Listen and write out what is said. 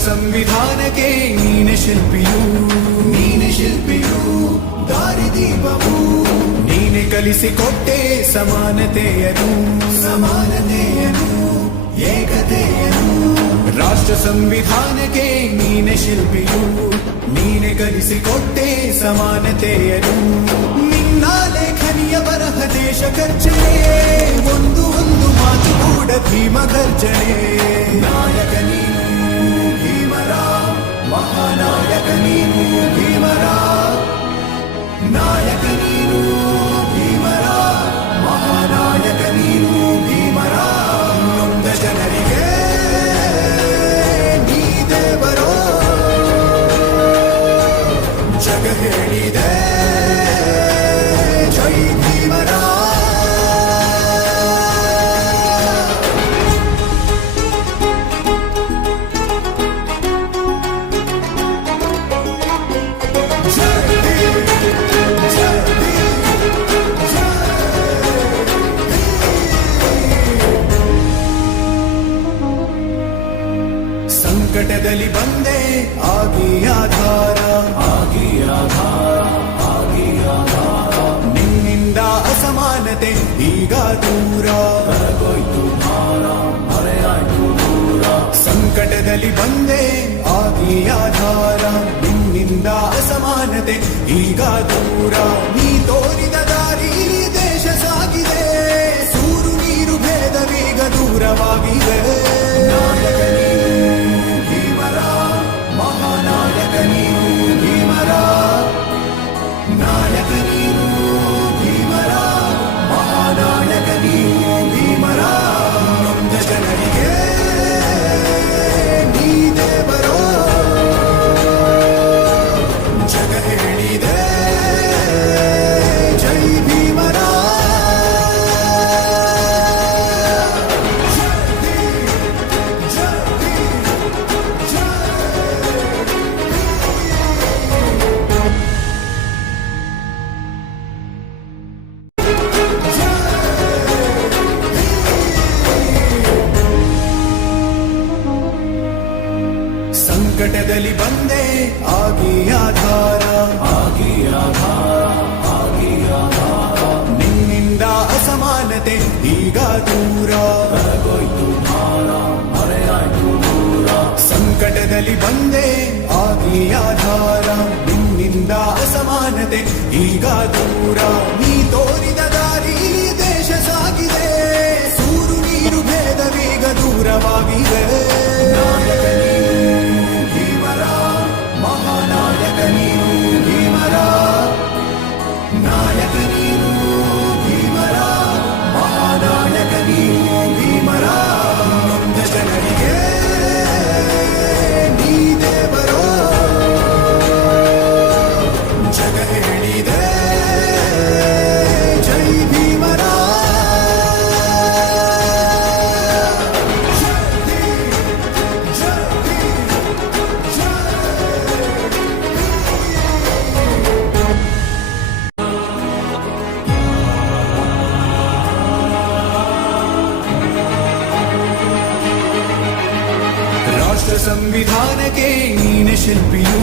ಸಂವಿಧಾನಕ್ಕೆ ನೀನೆ ಶಿಲ್ಪಿಯು ದಾರಿದೀಪವು ನೀನೆ ಕಲಿಸಿಕೊಟ್ಟೆ ಸಮಾನತೆಯನು ಏಕತೆಯನು ರಾಷ್ಟ್ರ ಸಂವಿಧಾನಕ್ಕೆ ನೀನೆ ಶಿಲ್ಪಿಯು ನೀನೆ ಕಲಿಸಿಕೊಟ್ಟೆ ಸಮಾನತೆಯನು ನಿನ್ನ ಲೇಖನಿಯ ಬರಹ ದೇಶ ಖರ್ಚನೆ ಒಂದು ಮಾತು ಕೂಡ ಭೀಮ ಗರ್ಜನೆ ನಾಯಕ ನೀನು ಭೀಮರ ಮಹಾನಾಯಕ ನೀನು ಭೀಮರ ನಾಯಕ ನೀನು ಭೀಮರ ಮಹಾನಾಯಕ ನೀನು ಭೀಮರ ನೊಂದ ಜನರಿಗೆ ನೀ ದೇವರೋ ಜಗ ಹೇಳಿದೆ ಜೈ ಭೀಮರ ಸಂಕಟದಲ್ಲಿ ಬಂದೆ ಆಗಿ ಆಧಾರ ನಿನ್ನಿಂದ ಅಸಮಾನತೆ ಈಗ ದೂರ ಸಂಕಟದಲ್ಲಿ ಬಂದೆ ಆಗಿ ಆಧಾರ ನಿನ್ನಿಂದ ಅಸಮಾನತೆ ಈಗ ದೂರ ನೀ ತೋರಿದ ದಾರಿ ದೇಶ ಸಾಗಿದೆ ಸೂರು ನೀರು ಭೇದವೀಗ ದೂರವಾಗಿದೆ ನಾಯಕ ನೀನು ಭೀಮರ ಮಹಾನಾಯಕ ನೀನು ಭೀಮರ ನಾಯಕ ನೀನು ಭೀಮರ ಮಹಾನಾಯಕ ನೀನು ಭೀಮರ ನೊಂದ ಜನರಿಗೆ ನೀ ದೇವರೋ ಜಗ ಹೇಳಿದೆ ಜೈ ಭೀಮರ ಸಂಕಟದಲ್ಲಿ ಬಂದೆ ಆಗಿ ಆಧಾರ ನಿನ್ನಿಂದ ಅಸಮಾನತೆ ಈಗ ದೂರ ಸಂಕಟದಲ್ಲಿ ಬಂದೆ ಆಗಿ ಆಧಾರ ನಿನ್ನಿಂದ ಅಸಮಾನತೆ ಈಗ ದೂರ ನೀ ತೋರಿದ ದಾರಿ ದೇಶ ಸಾಗಿದೆ ಸೂರು ನೀರು ಭೇದವೀಗ ದೂರವಾಗಿದೆ ನಾಯಕ ನೀನು ಭೀಮರ ಮಹಾನಾಯಕ ನೀನು ಭೀಮರ ನಾಯಕ ನೀನು ಭೀಮರ ಮಹಾನಾಯಕ ನೀನು ಭೀಮರ ನೊಂದ ಜನರಿಗೆ ನೀ ದೇವರೋ ಜಗ ಹೇಳಿದೆ ಜೈ ಭೀಮರ ರಾಷ್ಟ್ರ ಸಂವಿಧಾನಕ್ಕೆ ನೀನೆ ಶಿಲ್ಪಿಯು